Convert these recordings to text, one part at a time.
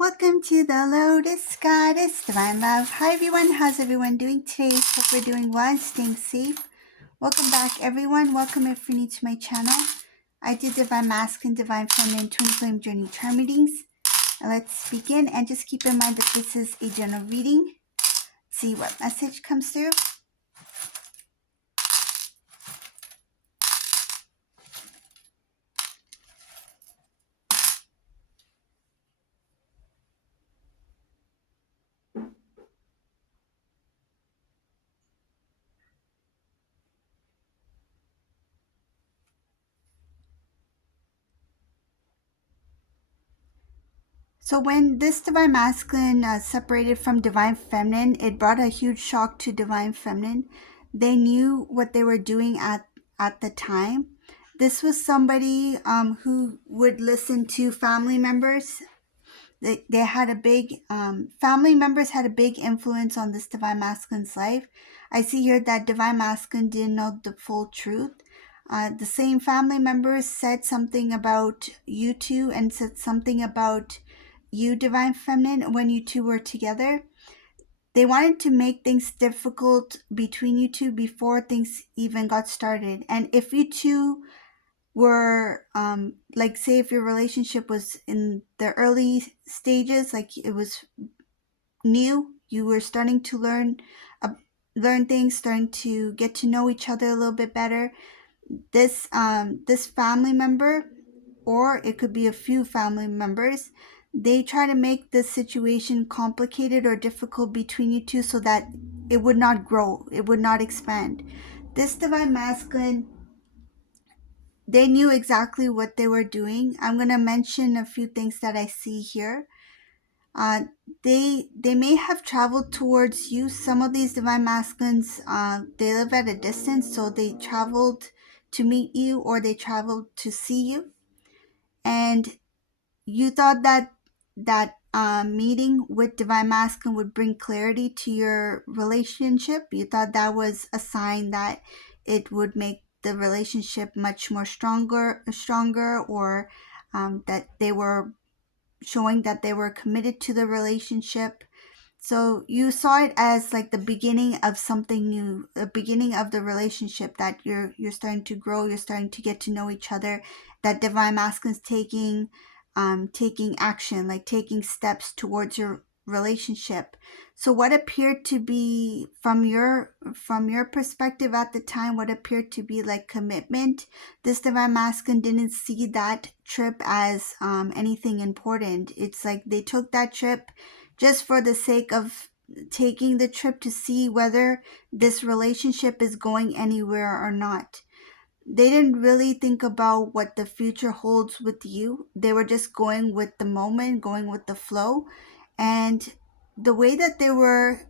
Welcome to the Lotus Goddess Divine Love. Hi everyone, how's everyone doing today? Hope we're doing well and staying safe. Welcome back everyone. Welcome if you're new to my channel. I do Divine Masculine, Divine Feminine, Twin Flame Journey Charm readings. Let's begin and just keep in mind that this is a general reading. See what message comes through. So when this Divine Masculine separated from Divine Feminine, it brought a huge shock to Divine Feminine. They knew what they were doing at the time. This was somebody who would listen to family members. They had a big, family members had a big influence on this Divine Masculine's life. I see here that Divine Masculine didn't know the full truth. The same family members said something about you two and said something about you, Divine Feminine, when you two were together. They wanted to make things difficult between you two before things even got started. And if you two were, like, say if your relationship was in the early stages, like it was new, you were starting to learn things, starting to get to know each other a little bit better, this family member, or it could be a few family members, they try to make the situation complicated or difficult between you two so that it would not grow, it would not expand. This Divine Masculine, they knew exactly what they were doing. I'm going to mention a few things that I see here. Uh, they may have traveled towards you. Some of these Divine Masculines, they live at a distance, so they traveled to meet you or they traveled to see you. And you thought that meeting with Divine Masculine would bring clarity to your relationship. You thought that was a sign that it would make the relationship much more stronger, or that they were showing that they were committed to the relationship. So you saw it as like the beginning of something new, the beginning of the relationship, that you're starting to grow, you're starting to get to know each other, that Divine Masculine's taking action, like taking steps towards your relationship. So what appeared to be, from your perspective at the time, what appeared to be like commitment, this Divine Masculine didn't see that trip as anything important. It's like they took that trip just for the sake of taking the trip to see whether this relationship is going anywhere or not. They didn't really think about what the future holds with you. They were just going with the moment, going with the flow. And the way that they were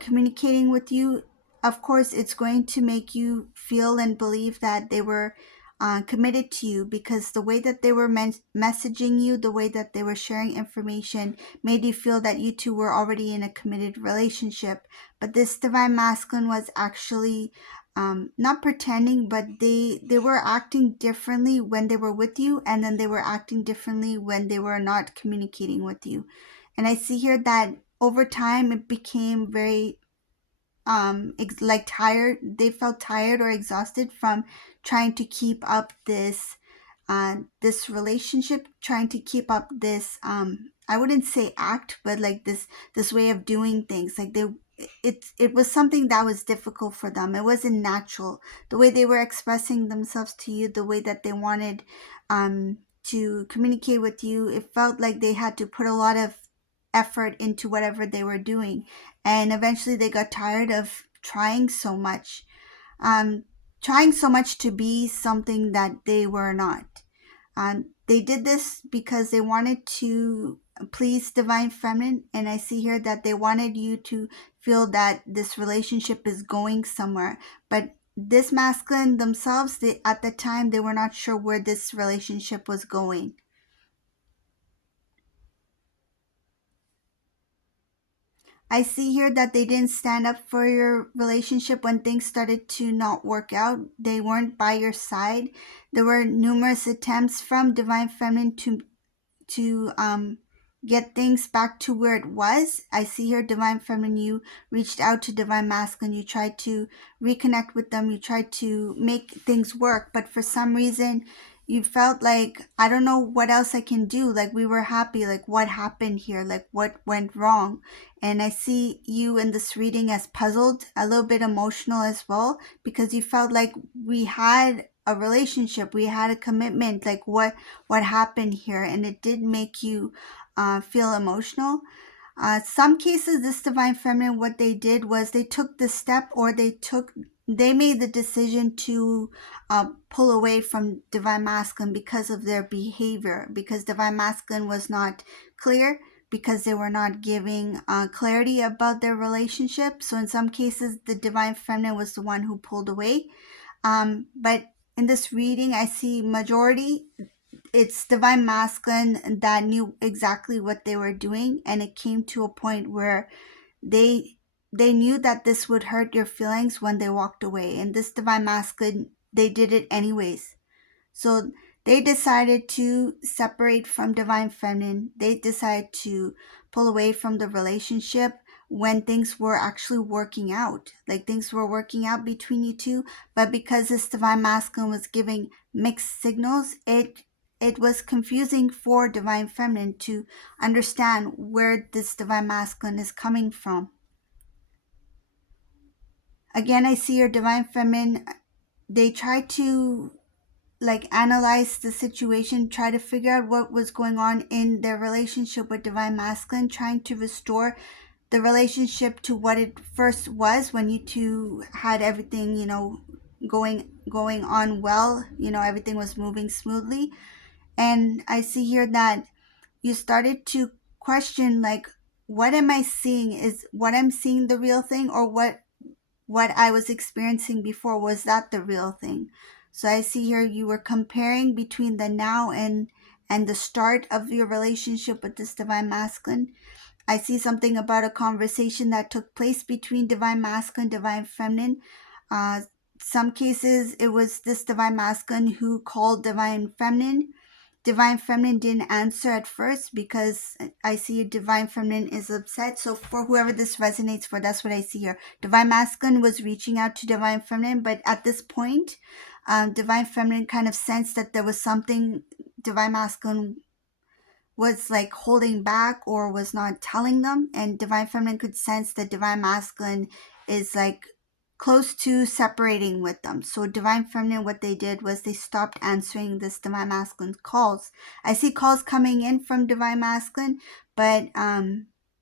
communicating with you, of course, it's going to make you feel and believe that they were committed to you, because the way that they were messaging you, the way that they were sharing information, made you feel that you two were already in a committed relationship. But this Divine Masculine was actually not pretending, but they were acting differently when they were with you, and then they were acting differently when they were not communicating with you. And I see here that over time it became very like tired. They felt tired or exhausted from trying to keep up this relationship, trying to keep up this I wouldn't say act, but like this way of doing things. Like it was something that was difficult for them. It wasn't natural, the way they were expressing themselves to you, the way that they wanted to communicate with you. It felt like they had to put a lot of effort into whatever they were doing, and eventually they got tired of um, trying so much to be something that they were not. They did this because they wanted to please Divine Feminine, and I see here that they wanted you to feel that this relationship is going somewhere. But this masculine themselves, at the time, they were not sure where this relationship was going. I see here that they didn't stand up for your relationship when things started to not work out. They weren't by your side. There were numerous attempts from Divine Feminine to get things back to where it was. I see here divine feminine, you reached out to divine masculine, you tried to reconnect with them, you tried to make things work, but for some reason you felt like, I don't know what else I can do. Like, we were happy, like what happened here, like what went wrong. And I see you in this reading as puzzled, a little bit emotional as well, because you felt like we had a relationship, we had a commitment, like what happened here. And it did make you feel emotional. Some cases, this divine feminine, what they did was they took the step, or they made the decision to pull away from divine masculine because of their behavior, because divine masculine was not clear, because they were not giving clarity about their relationship. So in some cases, the divine feminine was the one who pulled away. But in this reading, I see majority, it's divine masculine that knew exactly what they were doing, and it came to a point where they they knew that this would hurt your feelings when they walked away, and this divine masculine, they did it anyways. So they decided to separate from divine feminine. They decided to pull away from the relationship when things were actually working out. Like, things were working out between you two, but because this divine masculine was giving mixed signals, it was confusing for divine feminine to understand where this divine masculine is coming from. Again, I see your divine feminine, they try to like analyze the situation, try to figure out what was going on in their relationship with divine masculine, trying to restore the relationship to what it first was, when you two had everything, going on well, everything was moving smoothly. And I see here that you started to question, like, what am I seeing? Is what I'm seeing the real thing, or what I was experiencing before, was that the real thing? So I see here you were comparing between the now and the start of your relationship with this divine masculine. I see something about a conversation that took place between divine masculine, divine feminine. Uh, some cases it was this divine masculine who called divine feminine. Divine feminine didn't answer at first, because I see divine feminine is upset. So for whoever this resonates for, that's what I see here. Divine masculine was reaching out to divine feminine, but at this point, divine feminine kind of sensed that there was something divine masculine was like holding back or was not telling them, and divine feminine could sense that divine masculine is like close to separating with them. So divine feminine, what they did was they stopped answering this divine masculine calls. I see calls coming in from divine masculine, but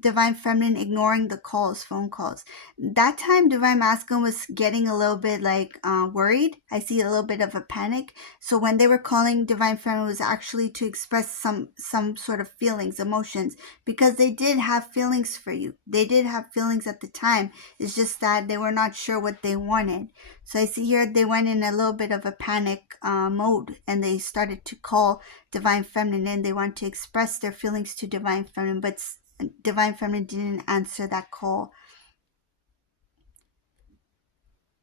divine feminine ignoring the calls, phone calls. That time divine masculine was getting a little bit like worried. I see a little bit of a panic. So when they were calling divine feminine, was actually to express some sort of feelings, emotions, because they did have feelings for you. They did have feelings at the time. It's just that they were not sure what they wanted. So I see here they went in a little bit of a panic mode, and they started to call divine feminine, and they want to express their feelings to divine feminine, but divine feminine didn't answer that call.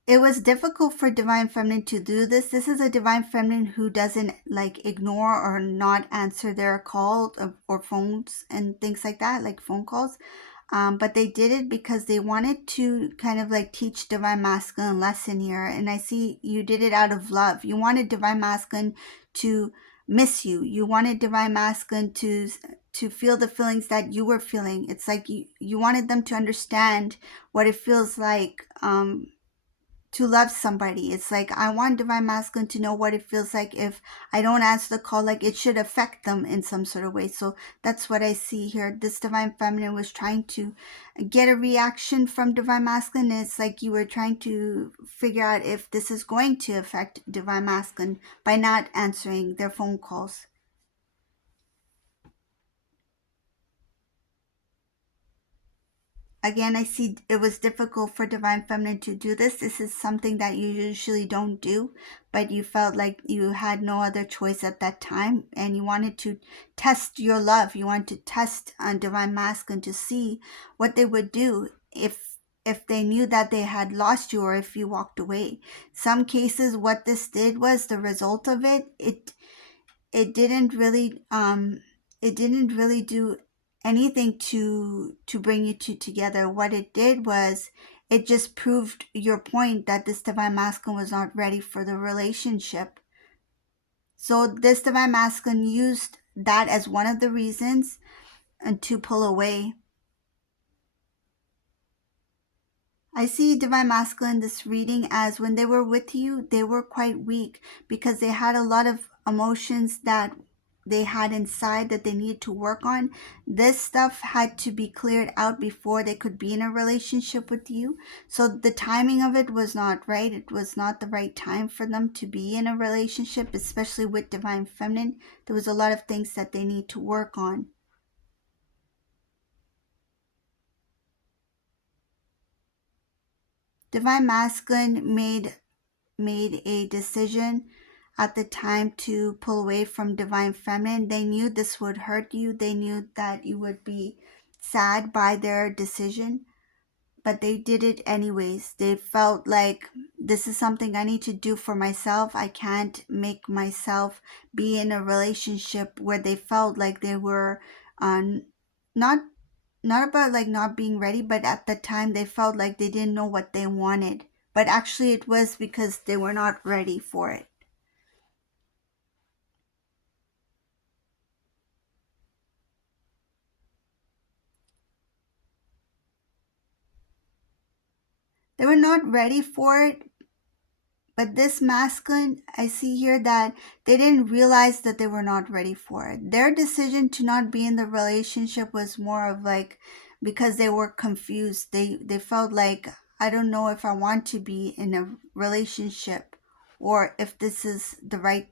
It was difficult for divine feminine to do this. This is a divine feminine who doesn't like ignore or not answer their calls or phones and things like that, like phone calls. But they did it because they wanted to kind of like teach divine masculine lesson here. And I see you did it out of love. You wanted divine masculine to miss you. You wanted divine masculine to feel the feelings that you were feeling. It's like you wanted them to understand what it feels like to love somebody. It's like, I want divine masculine to know what it feels like if I don't answer the call, like it should affect them in some sort of way. So that's what I see here. This divine feminine was trying to get a reaction from divine masculine. It's like you were trying to figure out if this is going to affect divine masculine by not answering their phone calls. Again, I see it was difficult for divine feminine to do this. This is something that you usually don't do, but you felt like you had no other choice at that time, and you wanted to test your love. You wanted to test divine masculine to see what they would do if they knew that they had lost you, or if you walked away. Some cases, what this did was the result of it. It didn't really do anything to bring you two together. What it did was it just proved your point that this divine masculine was not ready for the relationship. So this divine masculine used that as one of the reasons and to pull away. I see divine masculine this reading as when they were with you, they were quite weak because they had a lot of emotions that they had inside that they needed to work on. This stuff had to be cleared out before they could be in a relationship with you. So the timing of it was not right. It was not the right time for them to be in a relationship, especially with divine feminine. There was a lot of things that they need to work on. Divine masculine made a decision at the time to pull away from divine feminine. They knew this would hurt you. They knew that you would be sad by their decision, but they did it anyways. They felt like this is something I need to do for myself. I can't make myself be in a relationship where they felt like they were not not about like not being ready, but at the time they felt like they didn't know what they wanted. But actually, it was because they were not ready for it. They were not ready for it. But this masculine, I see here that they didn't realize that they were not ready for it. Their decision to not be in the relationship was more of like because they were confused. They felt like I don't know if I want to be in a relationship or if this is the right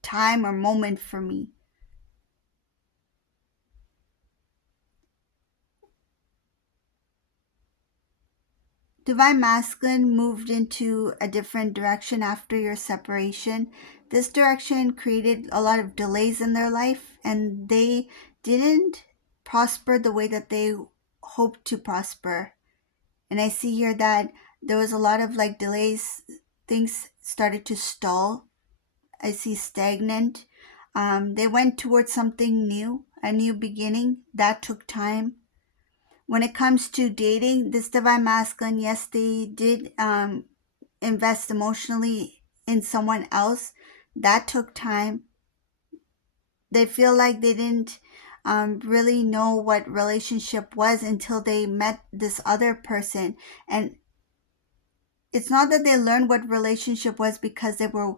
time or moment for me. Divine Masculine moved into a different direction after your separation. This direction created a lot of delays in their life, and they didn't prosper the way that they hoped to prosper. And I see here that there was a lot of like delays, things started to stall. I see stagnant. They went towards something new, a new beginning. That took time. When it comes to dating, this divine masculine, yes, they did invest emotionally in someone else. That took time. They feel like they didn't really know what relationship was until they met this other person. And it's not that they learned what relationship was because they were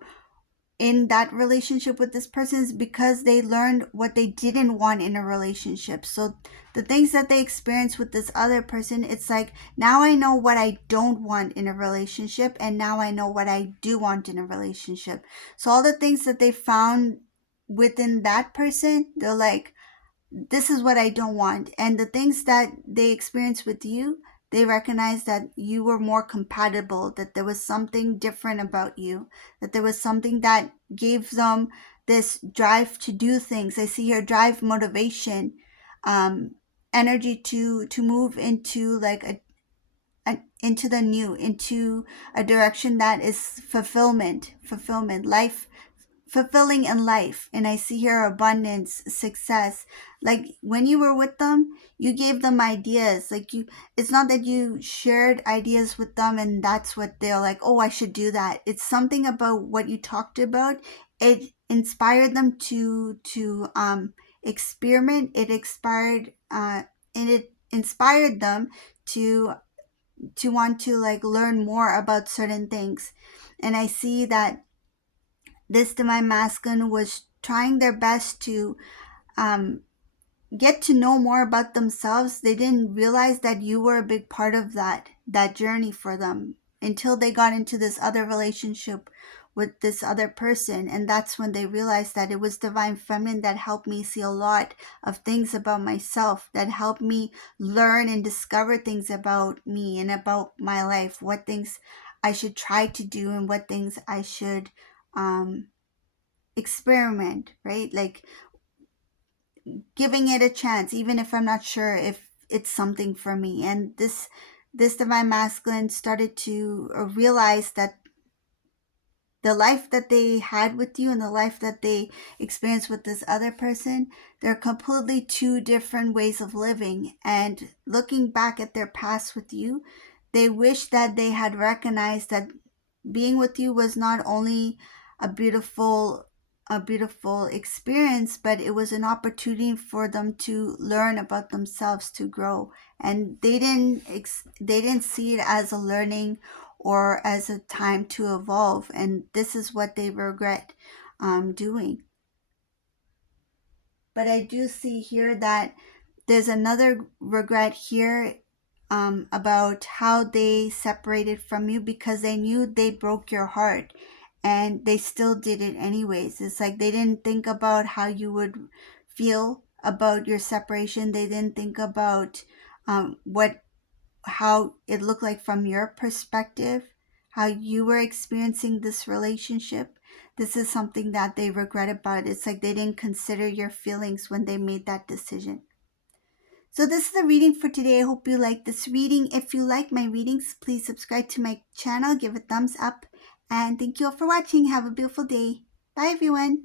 in that relationship with this person, is because they learned what they didn't want in a relationship. So the things that they experienced with this other person, it's like now I know what I don't want in a relationship, and now I know what I do want in a relationship. So all the things that they found within that person, they're like, this is what I don't want. And the things that they experience with you, they recognize that you were more compatible, that there was something different about you, that there was something that gave them this drive to do things. I see here drive, motivation, um, energy to move into like into the new, into a direction that is fulfillment, life fulfilling in life. And I see here abundance, success. Like when you were with them, you gave them ideas. Like you, it's not that you shared ideas with them and that's what they're like, oh, I should do that. It's something about what you talked about. It inspired them to experiment. It inspired them to want to like learn more about certain things. And I see that this divine masculine was trying their best to um, get to know more about themselves. They didn't realize that you were a big part of that journey for them until they got into this other relationship with this other person. And that's when they realized that it was divine feminine that helped me see a lot of things about myself, that helped me learn and discover things about me and about my life, what things I should try to do and what things I should um, experiment, right? Like giving it a chance, even if I'm not sure if it's something for me. And this divine masculine started to realize that the life that they had with you and the life that they experienced with this other person, they're completely two different ways of living. And looking back at their past with you, they wish that they had recognized that being with you was not only a beautiful experience, but it was an opportunity for them to learn about themselves, to grow. And they didn't see it as a learning or as a time to evolve, and this is what they regret doing. But I do see here that there's another regret here, about how they separated from you because they knew they broke your heart, and they still did it anyways. It's like they didn't think about how you would feel about your separation. They didn't think about what how it looked like from your perspective, how you were experiencing this relationship. This is something that they regret about. It's like they didn't consider your feelings when they made that decision. So this is the reading for today. I hope you like this reading. If you like my readings, please subscribe to my channel, give a thumbs up, and thank you all for watching. Have a beautiful day. Bye everyone.